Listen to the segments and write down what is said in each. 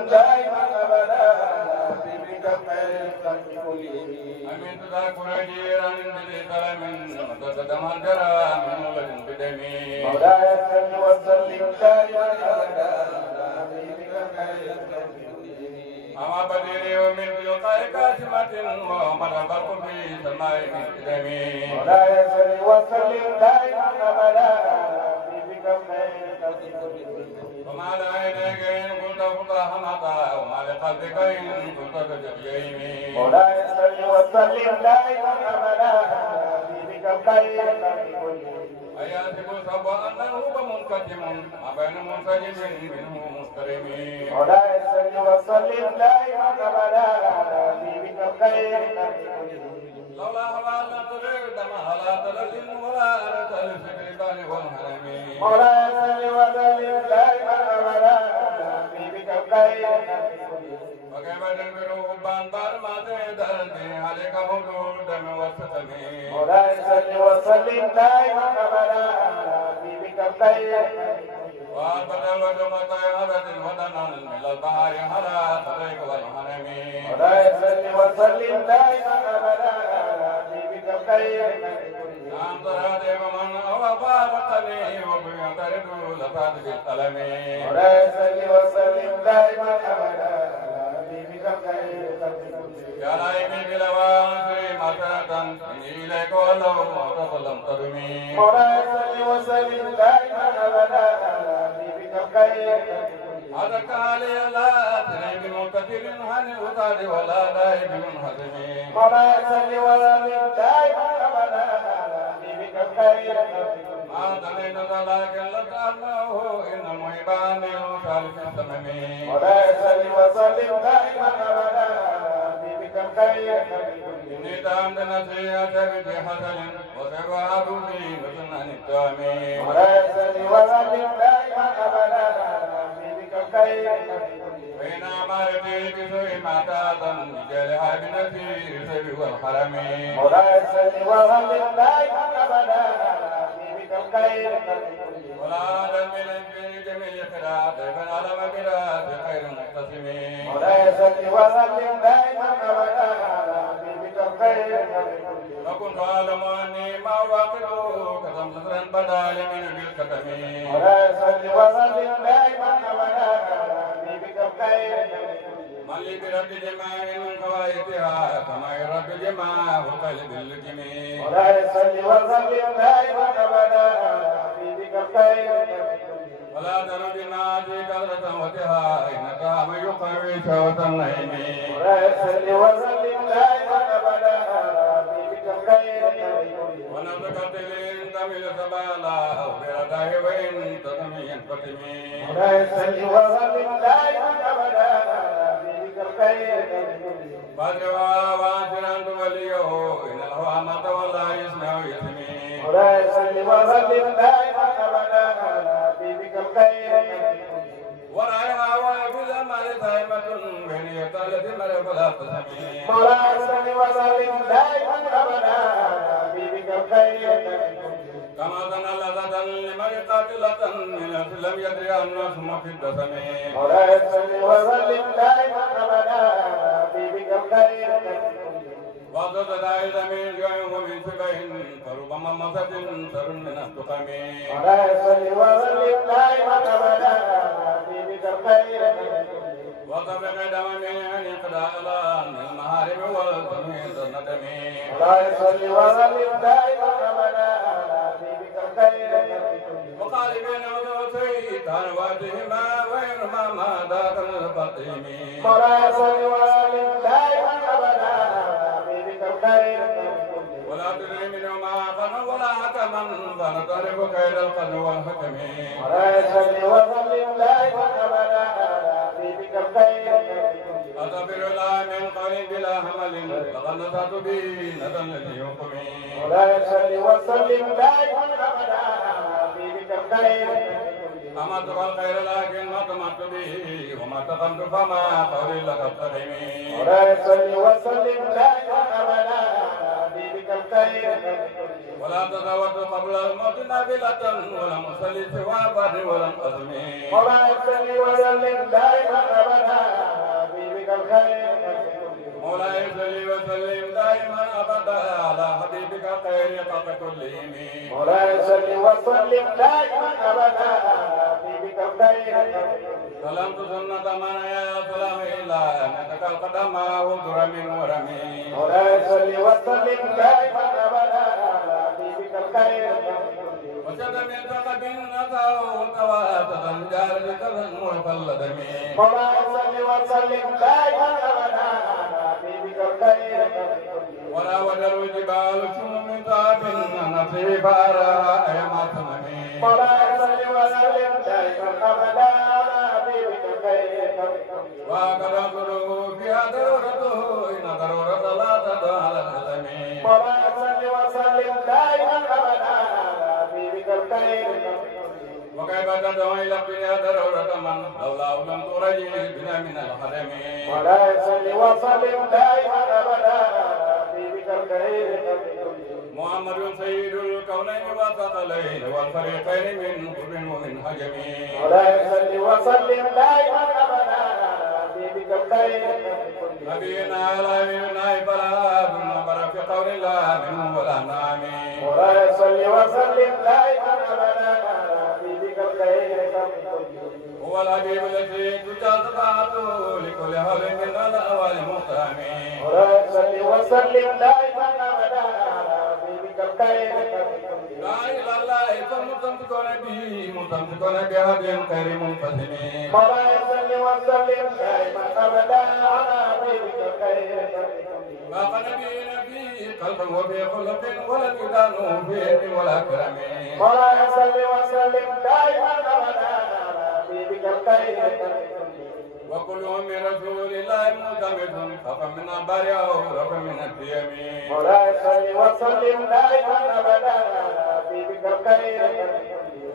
وسلم دائما أبدا حبيبك خير الخلق كلهم. أمين تذاكر جيرا بذي سلام وتتدم الجرى من ولد بدمي. مولاي صل وسلم دائما أبدا حبيبك خير الخلق كلهم. أما بديري ومن تلقاء كاسمة ومن برق في سماء من بدمي. مولاي صل وسلم دائما أبدا حبيبك خير الخلق كلهم. وما لعينيك إن كنت فطاحمتا وما لقلبك إن كنت تجيمي. مولاي صل وسلم دائما أبدا حبيبك خير الخلق كلهم. أياتك الصب أنه منكتم ما بين منسجم منه مسترم. مولاي صل وسلم دائما أبدا حبيبك خير الخلق كلهم. لولا هوى لا تدر دم لا تلزم ولا أنت الفكر والهرم. مولاي صل وسلم دائما أبدا حبيبك خير الخلق كلهم. وكيف تنكر حبا بعد ما تدرني عليك حدود دم والسقم. مولاي صل وسلم دائما أبدا حبيبك خير الخلق كلهم. والبدل ودمت هبت ودنا من البحر على طريق والهرم. مولاي صل وسلم دائما أبدا حبيبك خير الخلق كلهم. أنت هادي ومن أوفى بقلي وبيعترض لفات بالقلم. مولاي صل وسلم دائما أبدا حبيبك خير الخلق كلهم. يا لائمي بلوانسي مسرة إليك ولو تظلم ترمي. مولاي صل وسلم دائما أبدا حبيبك خير الخلق كلهم. هذا كالي لا تني بمنتصر عن الهدى ولا دائم منهزم. مولاي صل وسلم دائما أبدا حبيبك خير الخلق كلهم. ما تنين لكن لتأنه إن المهبان يوصل في السمم. مولاي صل وسلم دائما أبدا حبيبك خير الخلق كلهم. إني دامت نصيحة بنت حسن وسواه في نسنن التامي. مولاي صل وسلم دائما أبدا حبيبك خير الخلق كلهم. بينما يديك سوء معتادا بجلها بنسير سبي والحرم. مولاي صل وسلم دائما أبدا حبيبك خير الخلق كلهم. ولا تمل في جميع خيرات فنعلم بذات خير مقتسم. مولاي صل وسلم دائما أبدا حبيبك خير الخلق كلهم. وكنت أعلم أني ما واقع كتم سطرا بدال من بالكتم. مولاي صل وسلم دائما أبدا حبيبك خير الخلق كلهم. من لي برب جماع من قوايتها كما يرب الجماع وقلب الجميع. مولاي صل وسلم دائما أبدا حبيبك خير الخلق كلهم. ولا ترد النادي كثرة وتها إن تام يقوي شوة النعيم. مولاي صل وسلم دائما أبدا حبيبك خير الخلق كلهم. ونفسك تلين تميل سبالا وبرداه وإن تتمي ينفتمي. مولاي صل وسلم دائما أبدا حبيبك خير الخلق كلهم. بدروا واسرا توليه إن الهوى ما تولى يسمع يسمي. مولاي صل وسلم دائما أبدا حبيبك خير الخلق كلهم. ورأيها وفي الأمال سائمة بين يطالة الملك ولا تسمي. مولاي صل وسلم دائما أبدا حبيبك خير الخلق كلهم. كما ظن لذة لمن قاتلة من لم يدري الناس ما في الدسم. مولاي صل وسلم دائما أبدا حبيبك خير الخلق كلهم. وضد دائز من جوع ومن سبين فربما مسد سر من التقم. مولاي صل وسلم دائما أبدا حبيبك خير الخلق كلهم. وطبق دم من انقضاء من المحارم والتمييز الندم. مولاي صل وسلم دائما أبدا حبيبك خير الخلق كلهم. وقالبين وسوسيت عن وادهما وينما ما ذاك الفطيم. مولاي صل وسلم دائما أبدا حبيبك خير الخلق كلهم. ولا تدري منهما قنا ولا حكما فنضرب كيد القن والحكم. مولاي صل وسلم دائما أبدا حبيبك خير الخلق كلهم. أصبر لا من قول بلا همل لقد نصرت به نزل اليقم. مولاي صل وسلم دائما أبدا حبيبك خير الخلق كلهم. أمت الخير لكن ما طمعت به وما تقمت فما قولي لك الترمي. مولاي صل وسلم دائما أبدا حبيبك خير الخلق كلهم. ولا تزوج قبل الموت نافلة ولم أصلي سوى فرد ولم أزمي مولاي صل وسلم دائما أبدا حبيبك الخير مولاي صل وسلم دائما أبدا على حبيبك خير خلق كلهم مولاي صل وسلم دائما أبدا حبيبك الخير سلمت سنة من يا سلام إلا أنك القدم وزر من ورمي مولاي صل وسلم دائما أبدا حبيبك الخير وشد من ثقب نساه تواتدا جارك المخلدمي مولاي صل وسلم دائما أبدا حبيبك الخير ولا وجر الجبال ثم من ثاب نصيب أراها أيام سممي مولاي صل وسلم دائما أبدا حبيبك الخير وقدره فيها ضرورته إن ضرورة لا تدع على الألم مولاي صل وسلم دائما أبدا حبيبك الخير وكيف تدعو إلى الدنيا ضرورة من لولا لم ترجي بنا من الحرم مولاي صل وسلم دائما أبدا حبيبك الخير محمد سيد الكونين والثقلين والفريقين من قرب ومن حجم مولاي صل وسلم دائما أبدا حبيبك الخير نبينا لا يمنع فلا نبر في قول الله منه ولا نام مولاي صل وسلم دائما أبدا حبيبك الخير هو الحبيب الذي تجاز طاعته لكل حول من الأوال مقام مولاي صل وسلم دائما أبدا حبيبك الخير لا إله إلا الله فمستمسكون به مستمسكون بهدي خير منقسم مولاي صل وسلم دائما أبدا على حبيبك الخير ما نبينا فيه قلب وفي خلق ولم يدانوا فيه ولا كرم مولاي صل وسلم دائما أبدا على حبيبك الخير وكلهم من رسول الله ملتمس خف من البر أو رف من الديم مولاي صل وسلم دائما أبدا على حبيبك الخير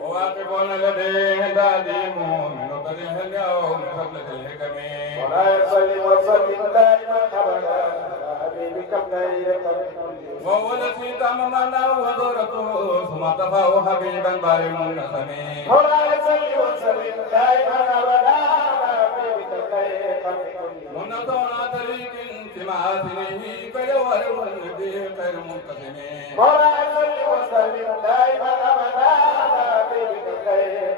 وواقفون لديه داديم من طريق اليوم فضلة الحكم مولاي صل وسلم دائما أبدا على حبيبك الخير وهو الذي تم معناه وزورته ثم تفاه حبيبا بارم النسم مولاي صل وسلم دائما أبدا على حبيبك الخير منتون طريق تماثله فيوارم النبي خير منقسم مولاي صل وسلم دائما أبدا على حبيبك الخير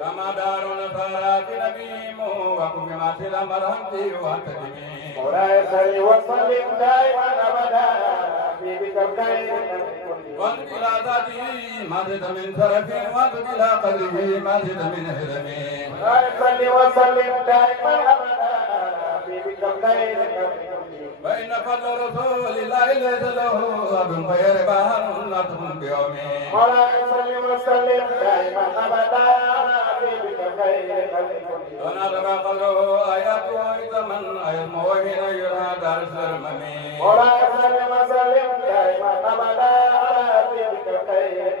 كما دار نصارى نبيهم وكف ما سلم مرهمتي وتدمي مولاي صل وسلم دائما أبدا على حبيبك الخير وانت إلى ذاته ما زد من سرف وانت إلى قدره ما زد من هرم مولاي صل وسلم دائما أبدا على حبيبك الخير فإن فضل رسول الله ليس له أب فيربح نطق بيوم مولاي صل وسلم دائما أبدا على حبيبك الخير ونظم قدره آياته إذا من أيضا وحين يرى دار السرمم مولاي صل وسلم دائما أبدا على حبيبك الخير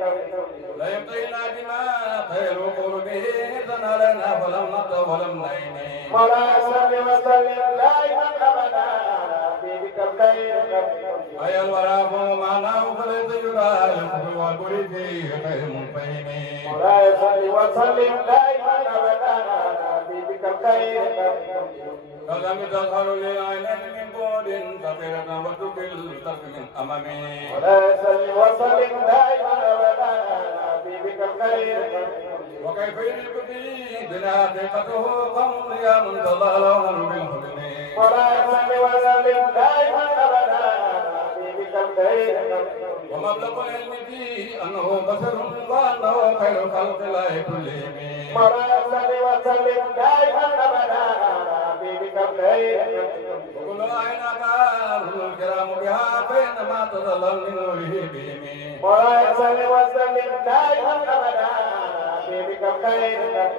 لا يبطينا دماء خير قربه إذا لنا فلم نطق ولم نعين مولاي صل وسلم دائما أبدا على حبيبك الخير أي الورى فهو معناه فليس يرى للكفر والبريد غير منفهم مولاي صل وسلم دائما أبدا على حبيبك الخير كلام تظهر للعينين من بعد صغيرة وتكل الطرف من أمامي مولاي صل وسلم دائما أبدا على حبيبك الخير وكيف يليق به بنا حقيقته قوم قيام ضلاله بالهدم مولاي صل وسلم دائما أبدا على حبيبك الخير ومبلغ العلم فيه أنه بشر وأنه خير خلق الله كلهم مولاي صل وسلم دائما أبدا على حبيبك الخير وكل عين كان الكرام بها بينما تظلل من نوره بهم مولاي صل وسلم دائما أبدا على حبيبك الخير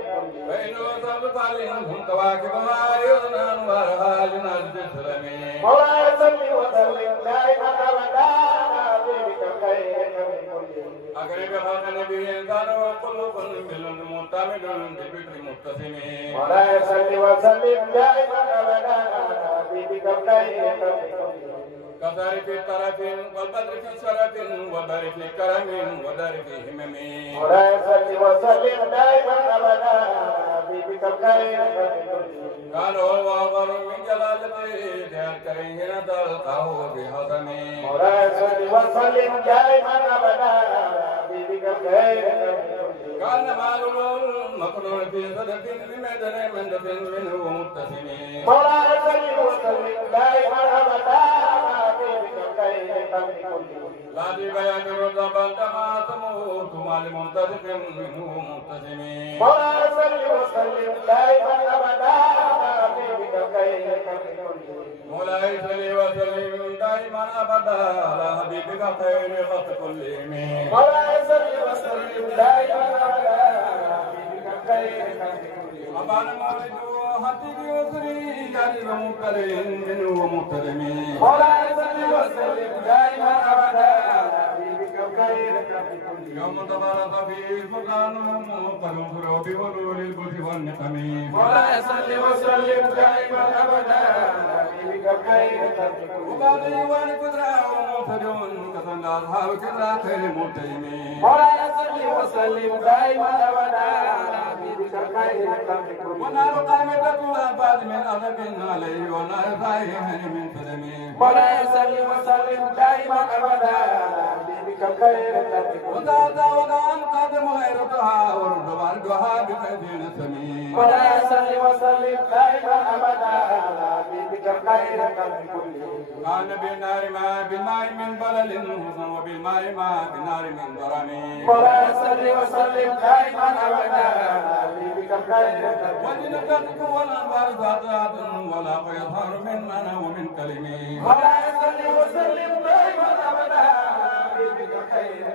فإن وصلت عليهم كواكبها يغنى أنوارها لنجد السلم مولاي صل وسلم دائما أبدا على حبيبك الخير أقرب خلق نبي كانوا قلوب بالمعتمد بالبكر مبتسم مولاي صل وسلم دائما أبدا على حبيبك الخير كثر في طرف والبدر في شرف وبر في كرم ودار في همم مولاي صل وسلم دائما ابدا حبيبك الخير كان هو أفضل من جلالته جاء كريه تلقاه بحضني مولاي صل وسلم دائما ابدا حبيبك الخير كان مال المقرون في صدق بمدن مندب منه متسم مولاي صل وسلم دائما ابدا حبيبك الخير لا بيان رضبا كما تموت مال منتزق منه متسم مولاي صل وسلم دائما ابدا حبيبك الخير مولاي صل وسلم دائما ابدا على حبيبك خير خلق كلهم مولاي صل وسلم دائما ابدا حبيبك الخير أبان مولد حبيب يسري جانب مكرم منه مكرم مولاي صل وسلم دائما ابدا حبيبك الخير يوم تبارك فيه فرقان قلوب ربي ونور البرد والنقم مولاي صل وسلم دائما ابدا حبيبك الخير وبعد يوان قدرة ومفدون كثن أصحاب كذا خير مرتيم مولاي صل وسلم دائما ابدا حبيبك الخير ونار قامتة الأباد من أدب عليه ونار ضائع من سلمي مولاي صل وسلم دائما ابدا حبيبك الخير وذاتا وذان قدم غيرتها وردها بخير سمي مولاي صل وسلم دائما ابدا حبيبك الخير كان بالنار ما بالماء من بلل وبالماء ما بالنار من ضرم مولاي صل وسلم دائما ابدا حبيبك الخير وجنتك والانوار ذات ولا يظهر من منى ومن كلمي مولاي صل وسلم دائما ابدا حبيبك الخير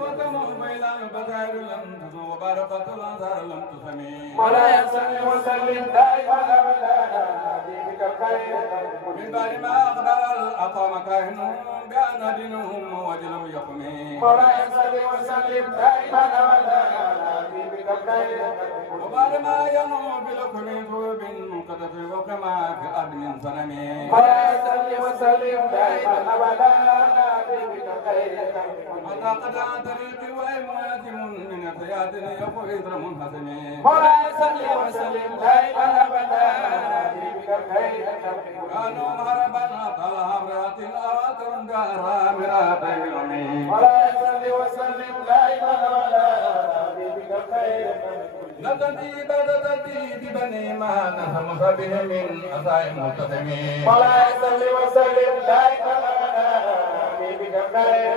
وكم بين البدائر لم تزو وبركة الانصار لم تسمي مولاي صل وسلم دائما ابدا حبيبك الخير من بعد ما اقدر اقام كاهن بان دينهم وجلم يقمي مولاي صل وسلم دائما ابدا حبيبك الخير وبعد ما ينوم بلكم ثوب قدت وكما في ارض من صنمي مولاي صل وسلم دائما ابدا حبيبك الخير متى قطع طريق واموات من الزيات يقول اثر منهزم مولاي صل وسلم دائما ابدا حبيبك الخير كانوا هربا طال امرات اواكر دارا مرات يومي مولاي صل وسلم دائما ابدا حبيبك الخير نتدي بعد تدي بني ما نهم به من أسائم متسمي مولاي صل وسلم دائما ابدا حبيبك الخير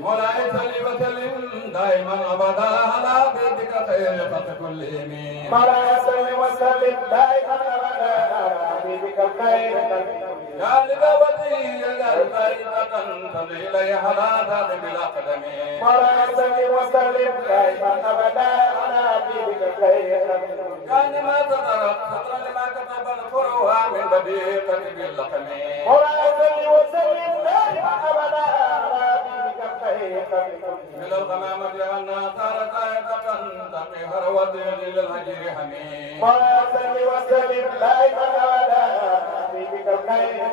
مولاي صل وسلم دائما ابدا على حبيبك خير خلق كلهم مولاي صل وسلم دائما ابدا حبيبك الخير يا لبوتي يا الطريقة تمضي لي على ذات بلا قدم مولاي صل وسلم دائما ابدا على حبيبك الخير كان ما تطرق سطر لما كتب الفروع من بديقة باللقم مولاي صل وسلم دائما ابدا على حبيبك الخير من الغمامة أنها صارت آية تقي هروة للهجير حميم مولاي صل وسلم دائما ابدا حبيبك الخير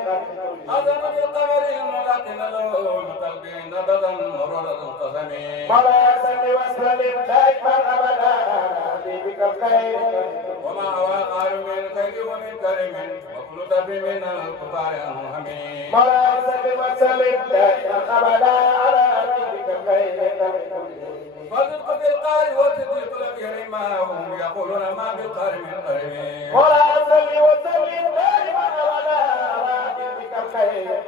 أذن بالقمر الملاقن له قلبي نبضا مرورا القسم مولاي صل وسلم دائما ابدا حبيبك الخير وما هو قال من خير ومن كرم وكل تبي من الكفار هميم مولاي صل وسلم دائما ابدا على حبيبك الخير فصدق في القارئ وصديق لم يرم ما هم يقولون ما بالقارئ من قريب مولاي صل وسلم دائما ابدا على حبيبك الخير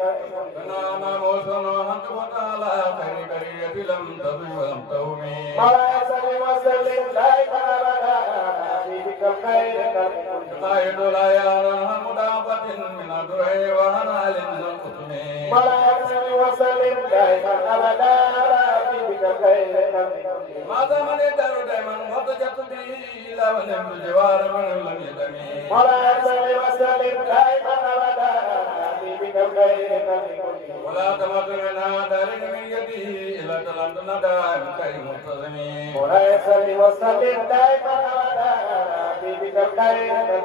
فنعم موسى حق وتعالى خير برية لم تضي ولم تومي مولاي صل وسلم دائما ابدا على حبيبك الخير قائد لا يرى مدافة من الدرع وهنال من القسم مولاي صل وسلم دائما ابدا على حبيبك الخير ما زمن يدار دائما وضجت به إلى ونم الجوار من لم يدمي مولاي صل وسلم دائما ابدا على حبيبك الخير ولا تمت منها دار من يده إلى تلند ندى من خير منتظم مولاي صل وسلم دائما ابدا على حبيبك الخير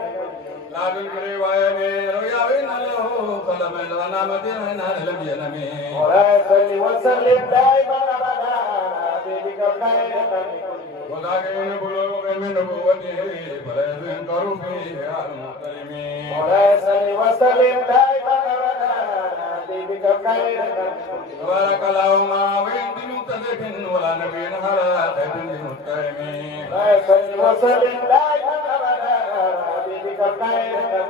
لا تنكر ويمين ويعين له فلم يلغنا مدينة لم ينمي مولاي صل وسلم دائما ابدا حبيبك الخير ولكن بلوغ من نبوته فلا يذكر فيه على المحترمين مولاي صل وسلم دائما ابدا حبيبك الخير تبارك الله ما وين بمتفق ولا نبي على خير المحترمين مولاي صل وسلم دائما ابدا حبيبك الخير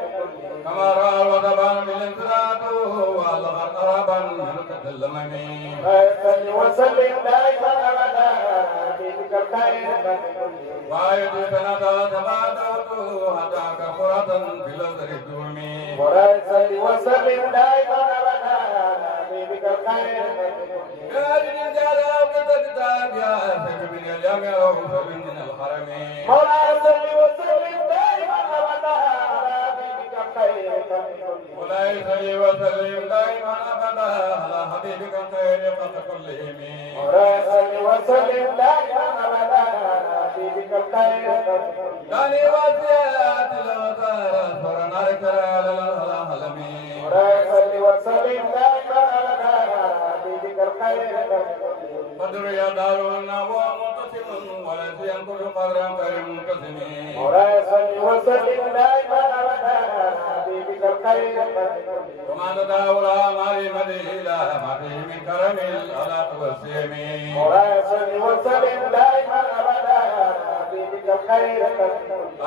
كما رأى الوضبان من انتظاته والله قرابا من تكلمني مولاي صل وسلم دائما ابدا حبيبك الخير وآية سنة تبادرته حتى كفرة بلذر الدومي مولاي صل وسلم دائما ابدا حبيبك الخير يا دين جالا وكتاب يا سيد من الجامع ومن الحرمين مولاي صل وسلم دائما ابدا حبيبك الخير مولاي صل وسلم دائما ابدا على حبيبك الخير قد كلهم مولاي صل وسلم دائما ابدا حبيبك الخير داني واسيات الوزارة فرنارك على العالمين مولاي صل وسلم دائما ابدا حبيبك الخير قدر يا دارنا ومتصم وليس ينقل قدرا غير منقسم مولاي صل وسلم دائما ابدا حبيبك الخير وما تداول مالي مديلا ما فيه من كرم الألاق والسيم مولاي صل وسلم دائما ابدا حبيبك الخير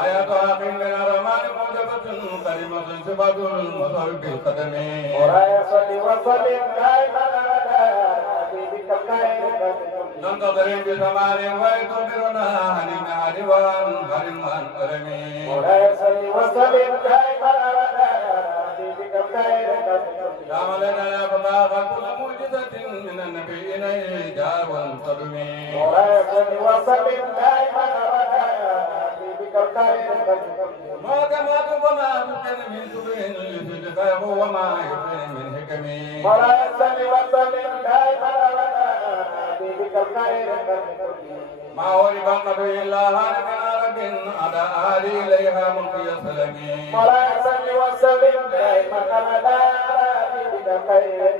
آيات حق من الرحمن موجبة كلمة صفات المصاب بالقدم مولاي صل وسلم دائما ابدا حبيبك الخير ننتظر بزمان ويخبرنا عن النهار وعن كرمي مولاي صل وسلم دائما ابدا حبيبك الخير دام لنا فضاق كل معجزة من النبيين إيجار والقدم مولاي صل وسلم دائما ابدا حبيبك الخير ما كما فما تكن من سبين لصدقه وما يكن من حكمه مولاي صل وسلم دائما ابدا حبيبك الخير ما هو البقر إلا هان من عرب أدى آلي إليها ملقي سلمي مولاي صل وسلم دائما ابدا حبيبك الخير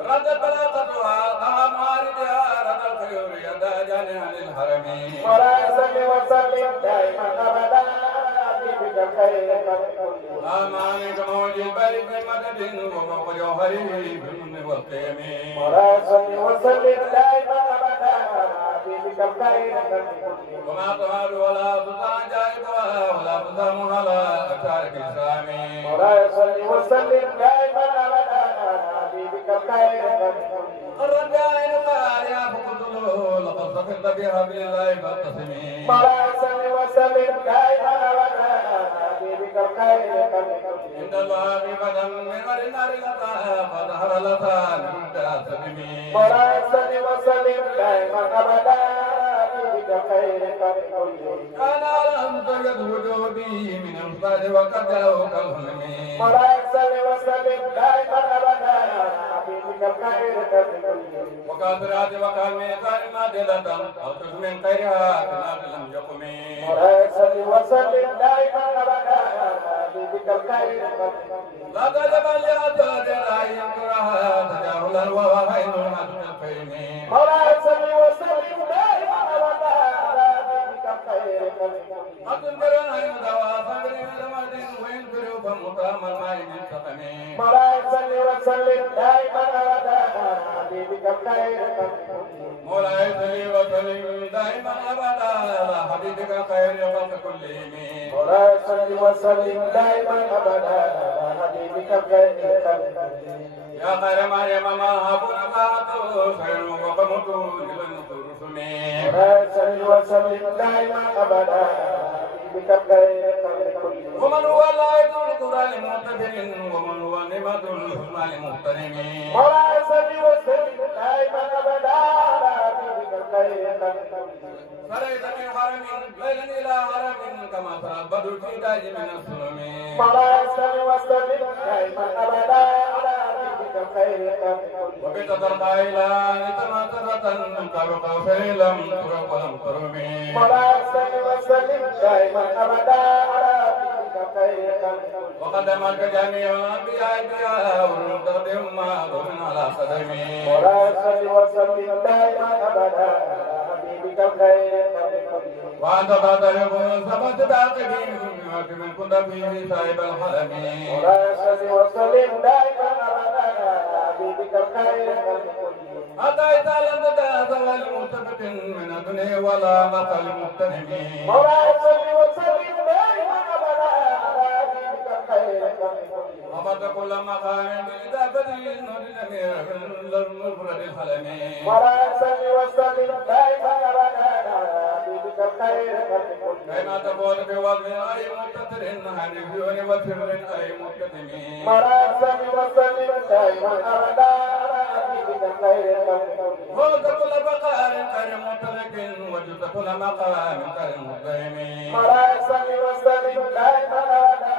رد بلاغتها قام واردها رد الخيور يدا جانها للحرم مولاي صل وسلم دائما ابدا حبيبك الخير أماني كموج البريد من مدد وفوق جوهره بالمن والقيم مولاي صل وسلم دائما ابدا حبيبك الخير وما تهاد ولا تطاع جائبها ولا تسام على أشارك السامي مولاي صل وسلم دائما ابدا حبيبك الخير قرب عين قارئة فقتلوا لقد سقط بحبل الله فاقتسمي مولاي صل وسلم دائما ابدا حبيبك الخير عند الله قدم من النار لتا فظهر لتا من تأسلمي مولاي صل وسلم دائما ابدا حبيبك الخير كان على أمسجد وجودي من الفضل وقد جاءوا كالهلمي مولاي صل وسلم دائما ابدا حبيبك الخير وكاثرات وكان ميزان مادلة أو من خيرها كناد لم يقم مولاي صل وسلم دائما ابدا حبيبك الخير لا تجب لأسود لا ينكرها تجاهلا ووهين المدن الفيم مولاي صل وسلم دائما ابدا حبيبك الخير أتنكرن أين دوا صدر من مدن وينكر فمقام الماء من سقم مولاي صل وسلم دائما ابدا حبيبك الخير مولاي صل وسلم دائما أبدا على حبيبك خير خلق كلهم مولاي صل وسلم دائما ابدا حبيبك الخير يا خير مريم ما هبط خير وقمت للرسل مولاي صل وسلم دائما ابدا حبيبك الخير ومن هو الآية الكبرى لمعتبر ومن هو نعمة الحسنى لمغتنم مولاي صل وسلم دائما ابدا حبيبك الخير فريت من حرم ليلا إلى حرم كما سرى البدر في تاج من السلم مولاي صل وسلم دائما ابدا على حبيبك الخير وبتترقى إلى نتماترة من قاب قوسين لم ترق ولم ترمي مولاي صل وسلم دائما ابدا على حبيبك وقدمك جميع الأنبياء بها ورمتهم معهم على قدمي وسلم دائما أبدا حبيبك الخير وأنت تعترف ثبت باقبين وكمن كنت فيه صاحب الحلم وسلم دائما أبدا حبيبك الخير حتى إذا لم تتأذى والملتفت من الدنيا ولا مثل مغتنم وسلم دائما أبدا حبيبك الخير ومد كل مقام بإضافة للنور الأمير للمفرد الحلم وسلم دائما أبدا حبيبك الخير كما تقول بوزن أي مقتدر عن رجول وسر أي مقتدم وسلم دائما أبدا حبيبك الخير فوز كل بقار غير مترك وجد كل مقام غير مقيم وسلم دائما أبدا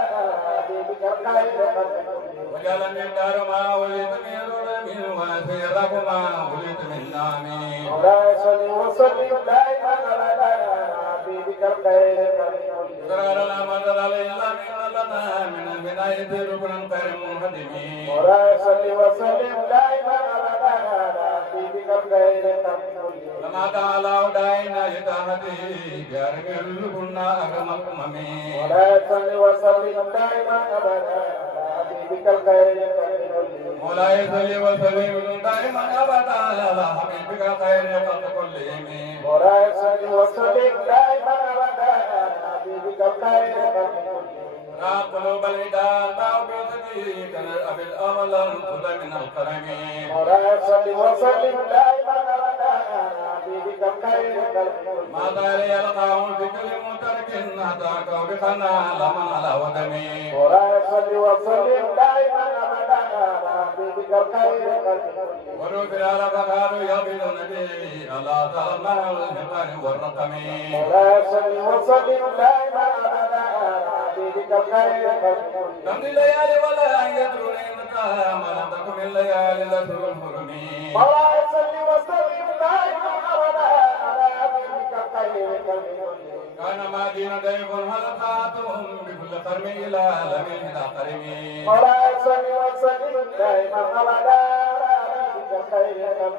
حبيبك الخير وجعلني الدار ما وليت من رمي ونسيرك ما وليت من نامي وسلم دائما أبدا حبيبك الخير قرار الأمر علي الله من لنا من البناية ركنا غير منهدم وسلم دائما أبدا حبيبك الخير لما تعالى دائنا يتهدي جارم كنا أكرم الأمم وسلم دائما أبدا حبيبك الخير مولاي صل وسلم دائما أبدا على حبيبك الخير قد كل يمين وسلم دائما أبدا حبيبك الخير را قلوب الإداء باو بيتبي كان أبي الأولى خذ من الكرم وسلم دائما أبدا حبيبك الخير ما دار يلقاهم بكل مترك أتاك بخنا لمن على ودمي وسلم دائما أبدا حبيبك الخير ورفر على فقالوا يبيد النبي على ظلمه الهقان والرقم وسلم دائما أبدا حبيبك الخير كم الليالي ولا يدرون متى ما لم تكن الليالي لتر الحرم وسلم دائما أبدا حبيبك الخير كان ما دين ضيف هلقاتهم بكل قرم إلى لم الهدى قرمي وسلم دائما أبدا حبيبك الخير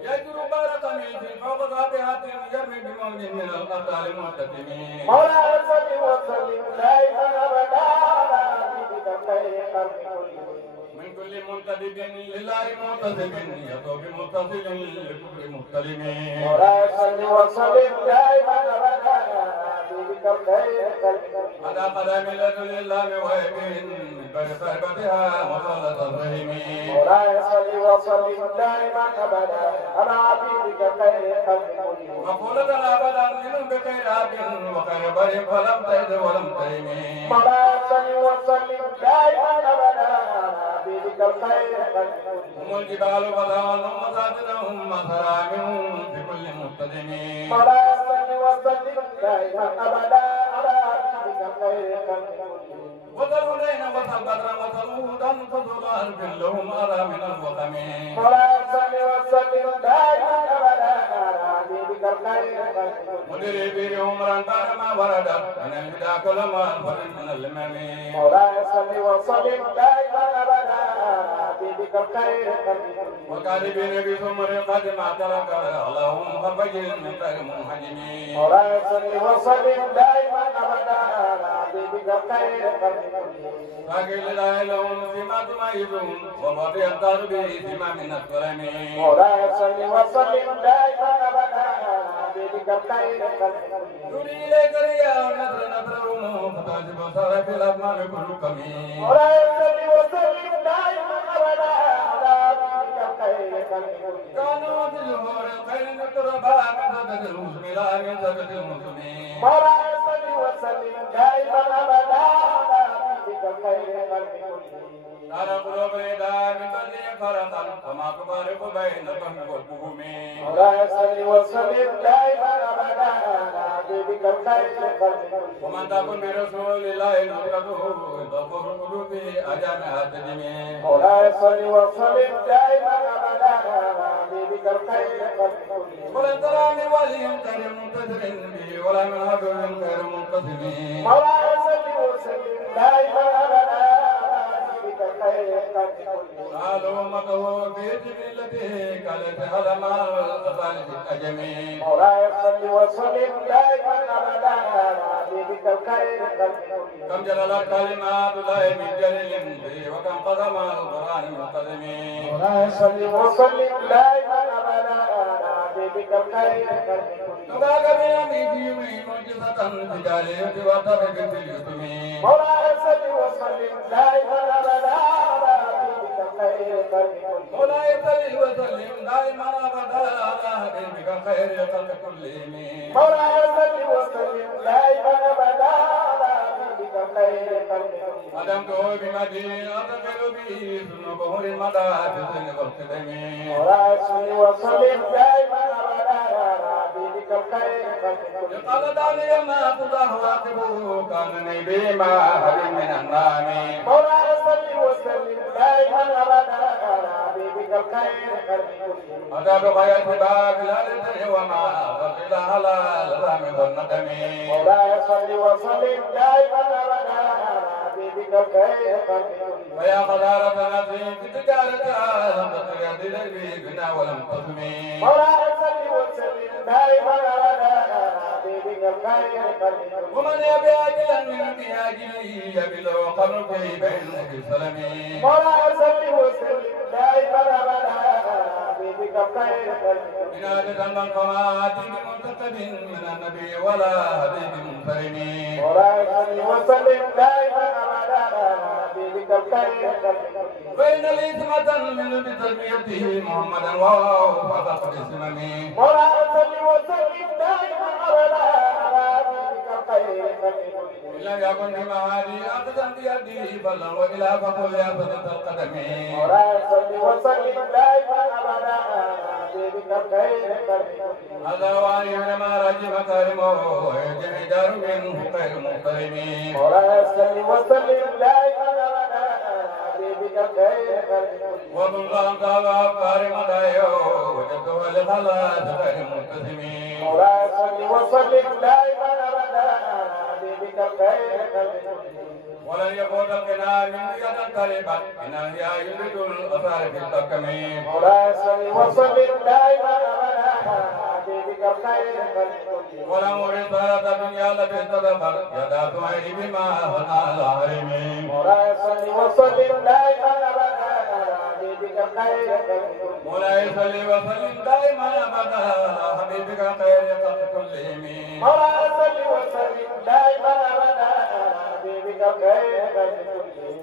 يجر بارق من في فوق ذاتها يرمي بموج من الأبطال المعتدمين وسلم دائما أبدا حبيبك الخير من كل منتدب لله معتدب يطوب متصل لكل مختلم وسلم دائما أبدا حبيبك الخير على قدم لله ويبين من بر صحبتها مخلص الرحم وسلم دائما أبدا على حبيبك الخير مقولة أبدا من بخير عبد وخير بر فلم تهد ولم تهم وسلم دائما أبدا حبيبك الخير هم الجبال فضال ومساجدهم مسرامهم في كل مقتدم وسلم دائما أبدا على حبيبك الخير وذروا لينا وصل بدرا وصلودا فضل ألف لهم أرى من الوطم وسلم دائما أبدا على حبيبك الخير مدري به عمرا بعدما وردت من البدع كل ما الفرد من المم وسلم دائما أبدا على حبيبك الخير وكاتبين بثمر قد ما ترك اللهم خربجل من غير منهجم وسلم دائما أبدا على حبيبك الخير فاقل لا لهم فيما تميزون وبعض يختار به فيما من الكرم وسلم دائما أبدا على حبيبك الخير نري إليك رياء نذر نذرهم فتعجب صرف الأطمام كل كمين وسلم دائما أبدا على حبيبك الخير كانوا في الجمهور الخير نتربى من سدد المسلم لا من سدد المسلمين وسلم دائما أبدا على حبيبك الخير على قلوب الإداء من بني فرقا وما تفارق بين الفهم والفهم وسلم دائما أبدا على حبيبك الخير ومن تكن من رسول الله نصرته تظهر القلوب أجامع التجميع وسلم دائما أبدا على حبيبك الخير ولن ترى من ولي غير منتصر به ولا من عدو غير منقسم قالوا أمته في جبلته كانت هدم القتال الأجمي مولاي صل وسلم دائما ابدا على حبيبك الخير كم جللت كلمات الله من جليل وكم قدم القرآن المقدم مولاي صل وسلم دائما ابدا على حبيبك الخير تباك بيمين معجزة تجارية وتبك في اليتم مولاي صل وسلم دائما ابدا على حبيبك الخير مولاي صل وسلم دائما ابدا على حبيبك خير خلق كلهم مولاي صل وسلم دائما ابدا على حبيبك الخير أدمته بمدين أدخل به ذنوبه المدى في الظل والقدم مولاي صل وسلم دائما ابدا على حبيبك الخير قال دعني ما تضاه واقبه كان بما هل من النام مولاي صل وسلم دائما ابدا على حبيبك الخير أتى بغاية باب الأرض وما فصل على الرحم والندم مولاي صل وسلم دائما ابدا على حبيبك الخير ويا قدارة نفسي في تجارتها لم تصل يدي لي بنا ولم تصمي مولاي صل وسلم دائما ابدا على حبيبك الخير ومن يبي عاجلا من بهاجله يبي له قلبي بين السلم مولاي صل وسلم دائما ابدا على حبيبك الخير من عادة من قمات بمنتقد من النبي ولا هدي بمنصرم مولاي صل وسلم دائما ابدا على حبيبك الخير فإن لي ثمة من بتربيته محمدا وفقد اسممي مولاي صل وسلم دائما ابدا على حبيبك الخير إن لم يكن بمعادي أخذا بيدي بل وإلى فقل يا سنة القدم مولاي صل وسلم دائما ابدا على حبيبك الخير هذا وعلي ما رجي مكارمه ويجمع دار منه خير محترم مولاي صل وسلم دائما ابدا على حبيبك الخير ومن قال أفكار مدايو وجدته لخلاص غير ملتزم مولاي صل وسلم دائما ابدا على حبيبك الخير ولن يفوت القنا من يد قريبا إن هي يريد الأثار في التكم مولاي صل وسلم دائما ابدا على حبيبك الخير ولم أريد طهرة الدنيا التي تدبر يدا تعي بما هنا العالم مولاي صل وسلم دائما ابدا على حبيبك الخير مولاي صل وسلم دائما أبدا على حبيبك خير خلق كلهم مولاي صل وسلم دائما ابدا على حبيبك الخير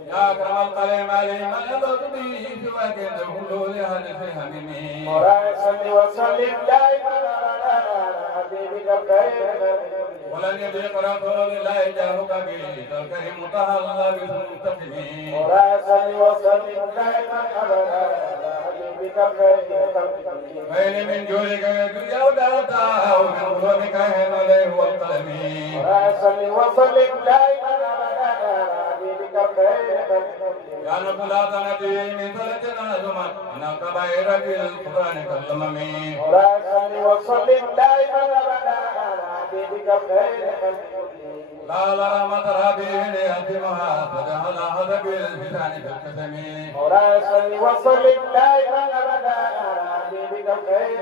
يا أكرم القلم علي من يضرب به سواك الحلول هل فهمني مولاي صل وسلم دائما ابدا على حبيبك الخير ولن يضيق رسول الله جاهك به الكريم تهلا بمنتقم مولاي صل وسلم دائما ابدا على حبيبك الخير ويل من جودك الدنيا ودارتها ومن غضبك هين عليه والقلم مولاي صل وسلم دائما ابدا على حبيبك الخير يا رب لا تنتهي من صلتنا زمن من الكبائر في القرآن كالأمم مولاي صل وسلم دائما ابدا على حبيبك الخير لا لا رحمة ربي ليهدمها فجعل هذا بالفتان في القسم مولاي صل وسلم دائما ابدا على حبيبك الخير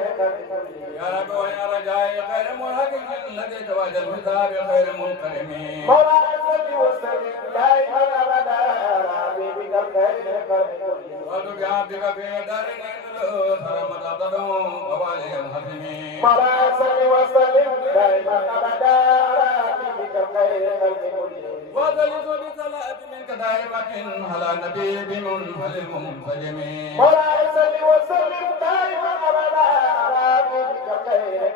يا رب ويا رجائي خير محقق لديك وجه الحساب خير منكرم مولاي صل وسلم دائما ابدا على حبيبك الخير وتك عبدك في دار النزل سرمت تدعو ووالي الحزم مولاي صل وسلم دائما ابدا على حبيبك الخير وذلك بصلاة منك دائمة على نبي بمنهل منسجم مولاي صل وسلم دائما ابدا على حبيبك الخير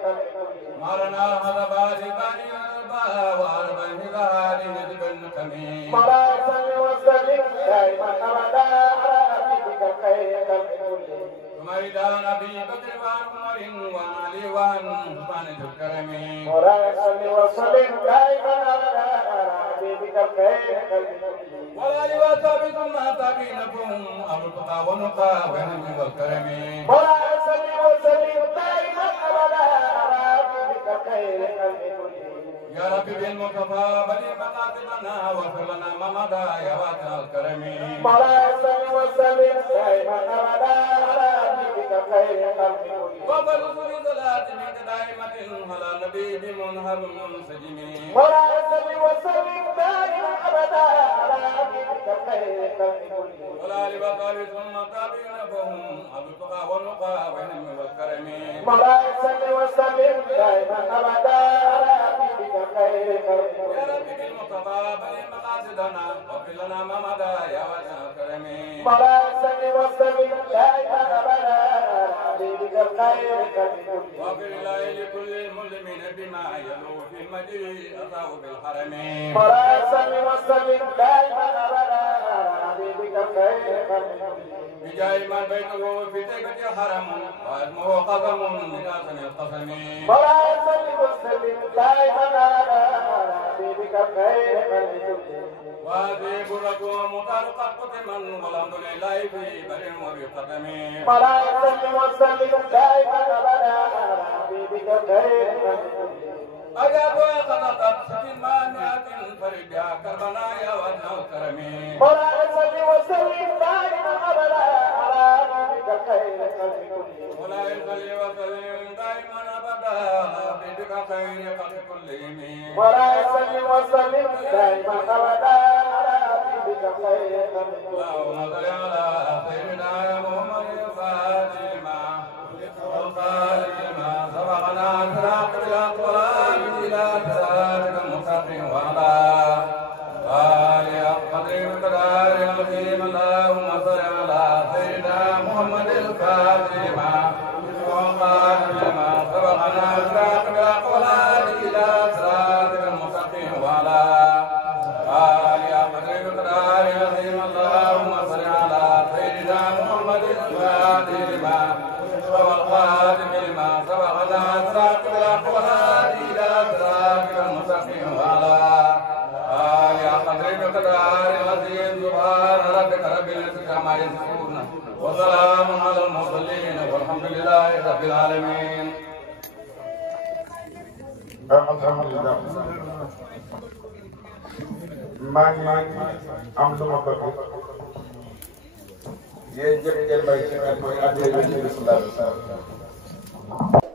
مرنا هذا باري بني الباء واربع هزار نجب النقم مولاي صل وسلم دائما ابدا على حبيبك الخير ثم إذا نبي بكر وعمر وعلي وعثمان ذو الكرم مولاي صل وسلم دائما ابدا على حبيبك الخير ولا يواسى ثم تبينكم الرقى والنقى والهم والكرم مولاي صل وسلم دائما ابدا على حبيبك الخير يا ربي بالمصطفى بلي مقاتلنا واغفر لنا ما مضى يا واسع الكرم مولاي صل وسلم دائما ابدا على حبيبك خير خلق وبل صلاة منك دائمة على نبي بمنهب منسجم مولاي صل وسلم دائما ابدا على حبيبك خير خلق ولا لبقى ثم تابعين فهم عبد التقى والنقى والعلم والكرم مولاي صل وسلم دائما ابدا على حبيبك خير خلق يا ربي بالمصطفى بلغ مقاصدنا واغفر لنا ما مضى يا واسع الكرم مولاي صل وسلم دائما ابدا على حبيبك خير خلق واغفر الله لكل المسلمين بما يلو في المجيء أتاه بالحرم مولاي صل وسلم دائما ابدا على حبيبك خير خلق بجاه من بيته في تيبة حرم واسمه قسم من أسم القسم مولاي صل وسلم دائما على حبيبك خير خلق وهذه برة مطارقة قتما والحمد لله في بر وبقدم مولاي صل وسلم دائما ابدا على حبيبك خير خلق أجاب وخلقت ست مانعات فرجا كربنا يا وجه الكرم مولاي صل وسلم دائما ابدا على حبيبك خير خلق ولا يصلي وسلم دائما ابدا بك خير خلق كلهم مولاي صل وسلم دائما ابدا على حبيبك خير خلق اللهم صل على سيدنا محمد الفاتح لما والخالق لما سبقنا صراط الاقوال الى صراطك المستقيم وعلى آله قدر مقدار العظيم اللهم صل على سيدنا محمد الفاتح لما والخالق لما سبقنا صراط الاقوال الى صراطك المستقيم وعلى آله قدر مقدار العظيم اللهم صل على سيدنا محمد الفاتح لما والخاتم لما سبقنا صراط الاقوال الى صراطك المستقيم وعلى آله قدر مقدار العظيم سبحان ربك رب العزة عما يصفون وسلام على المرسلين والحمد لله رب العالمين. alhamdulillah maa ngi am lu ma bëgg yéen ñëpp ngeen may ci mooy addiya Yonent bi sallallahu alayhi wa sallam